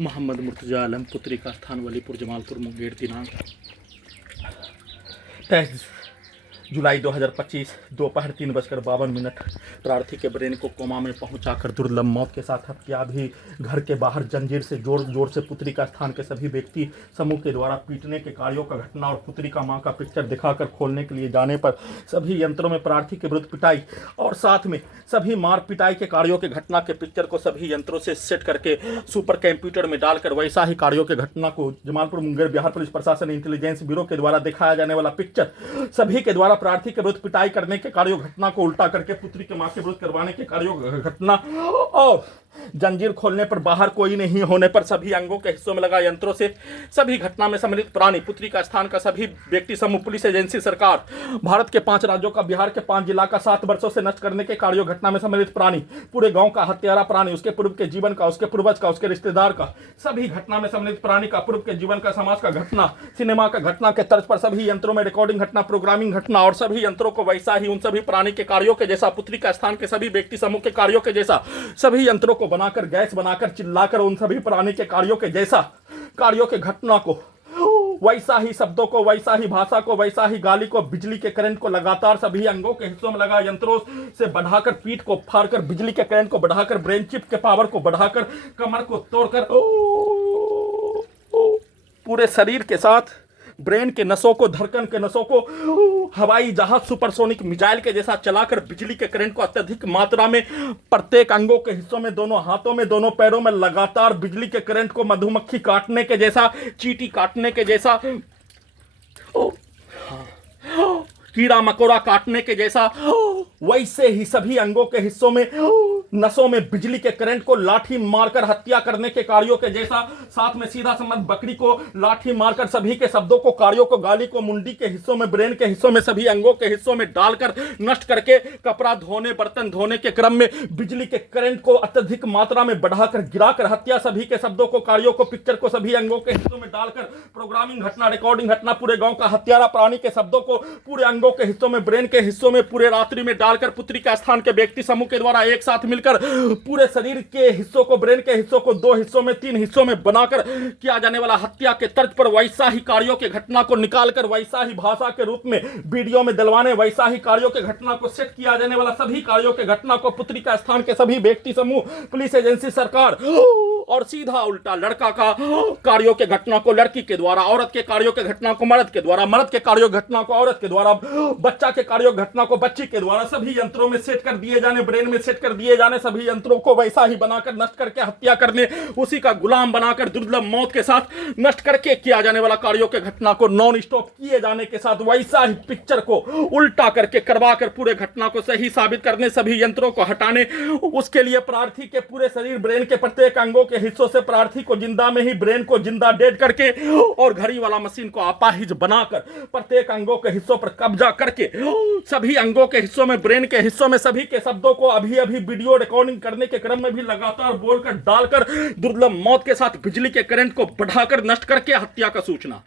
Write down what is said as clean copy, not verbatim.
मोहम्मद मुर्तजा आलम, पुत्री का स्थान वलीपुर जमालपुर मुंगेर, दिनांक 23 जुलाई 2025 दोपहर 3:52। प्रार्थी के ब्रेन को कोमा में पहुंचाकर दुर्लभ मौत के साथ हत्या भी। घर के बाहर जंजीर से जोर जोर से पुत्री का स्थान के सभी व्यक्ति समूह के द्वारा पीटने के कार्यों का घटना और पुत्री का मां का पिक्चर दिखाकर खोलने के लिए जाने पर सभी यंत्रों में प्रार्थी के विरुद्ध पिटाई और साथ में सभी मार पिटाई के कार्यों के घटना के पिक्चर को सभी यंत्रों से सेट करके सुपर कंप्यूटर में डालकर वैसा ही कार्यों के घटना को जमालपुर मुंगेर बिहार पुलिस प्रशासन इंटेलिजेंस ब्यूरो के द्वारा दिखाया जाने वाला पिक्चर सभी के द्वारा प्रार्थी के विरुद्ध पिटाई करने के कार्यों घटना को उल्टा करके पुत्री के मां के विरुद्ध करवाने के कार्यों घटना और जंजीर खोलने पर बाहर कोई नहीं होने पर सभी अंगों के हिस्सों में लगा यंत्रों से सभी घटना में सम्मिलित प्राणी पुत्री का स्थान का सभी व्यक्ति समूह पुलिस एजेंसी सरकार भारत के 5 राज्यों का बिहार के 5 जिला का 7 वर्षों से नष्ट करने के कार्यों घटना में सम्मिलित प्राणी पूरे गांव का हत्यारा प्राणी उसके पूर्व के जीवन का उसके पूर्वज का उसके रिश्तेदार का सभी घटना में सम्मिलित प्राणी का पूर्व के जीवन का समाज का घटना सिनेमा का घटना के तर्ज पर सभी यंत्रों में रिकॉर्डिंग घटना प्रोग्रामिंग घटना और सभी यंत्रों को वैसा ही उन सभी प्राणी के कार्यों के जैसा पुत्री का स्थान के सभी व्यक्ति समूह के कार्यों के जैसा सभी यंत्रों को बनाकर गैस बनाकर चिल्लाकर उन सभी प्राणी के कार्यों के जैसा कार्यों के घटना को वैसा ही शब्दों को वैसा ही भाषा को वैसा ही गाली को बिजली के करंट को लगातार सभी अंगों के हिस्सों में लगा यंत्रों से बढ़ाकर पीठ को फाड़कर बिजली के करंट को बढ़ाकर ब्रेन चिप के पावर को बढ़ाकर कमर को तोड़कर पूरे शरीर के साथ ब्रेन के नसों को धड़कन के नसों को हवाई जहाज सुपरसोनिक मिसाइल के जैसा चलाकर बिजली के करंट को अत्यधिक मात्रा में प्रत्येक अंगों के हिस्सों में दोनों हाथों में दोनों पैरों में लगातार बिजली के करंट को मधुमक्खी काटने के जैसा चींटी काटने के जैसा कीड़ा मकोड़ा काटने के जैसा वैसे ही सभी अंगों के हिस्सों में नसों में बिजली के करंट को लाठी मारकर हत्या करने के कार्यों के जैसा साथ में सीधा संबंध बकरी को लाठी मारकर सभी के शब्दों को कार्यों को गाली को मुंडी के हिस्सों में ब्रेन के हिस्सों में सभी अंगों के हिस्सों में डालकर नष्ट करके कपड़ा धोने बर्तन धोने के क्रम में बिजली के करंट को अत्यधिक मात्रा में बढ़ाकर गिराकर हत्या सभी के शब्दों को कार्यों को पिक्चर को सभी अंगों के हिस्सों में डालकर प्रोग्रामिंग घटना रिकॉर्डिंग घटना पूरे गांव का हत्यारा प्राणी के शब्दों को पूरे अंगों के हिस्सों में ब्रेन के हिस्सों में पूरे रात्रि में डालकर पुत्री का स्थान के व्यक्ति समूह के द्वारा एक साथ मिलकर पूरे शरीर के हिस्सों को ब्रेन के हिस्सों को 2 हिस्सों में 3 हिस्सों में बनाकर किया जाने वाला हत्या के तर्ज पर वैसा ही कार्यों के घटना को निकालकर वैसा ही भाषा के रूप में वीडियो में दिलवाने वैसा ही कार्यों के घटना को सेट किया जाने वाला सभी कार्यों के घटना को पुत्री का स्थान के सभी व्यक्ति समूह पुलिस एजेंसी सरकार और सीधा उल्टा लड़का का कार्यों के घटना को लड़की के द्वारा औरत के कार्यों के घटना को मर्द के द्वारा मर्द के कार्यों घटना को औरत के द्वारा बच्चा के कार्यों घटना को बच्ची के द्वारा सभी यंत्रों में सेट कर दिए जाने ब्रेन में सेट कर दिए जाने सभी यंत्रों को वैसा ही बनाकर नष्ट करके हत्या करने उसी का गुलाम बनाकर दुर्लभ मौत के साथ नष्ट करके किया जाने वाला कार्यों के घटना को नॉन स्टॉप किए जाने के साथ वैसा ही पिक्चर को उल्टा करके करवाकर पूरे घटना को सही साबित करने सभी यंत्रों को हटाने उसके लिए प्रार्थी के पूरे शरीर ब्रेन के प्रत्येक अंगों के हिस्सों से प्रार्थी को जिंदा में ही ब्रेन को जिंदा डेड करके और घड़ी वाला मशीन को अपाहिज बनाकर प्रत्येक अंगों के हिस्सों पर कब्जा करके सभी अंगों के हिस्सों में ब्रेन के हिस्सों में सभी के शब्दों को अभी अभी वीडियो रिकॉर्डिंग करने के क्रम में भी लगातार बोलकर डालकर दुर्लभ मौत के साथ बिजली के करंट को बढ़ाकर नष्ट करके हत्या का सूचना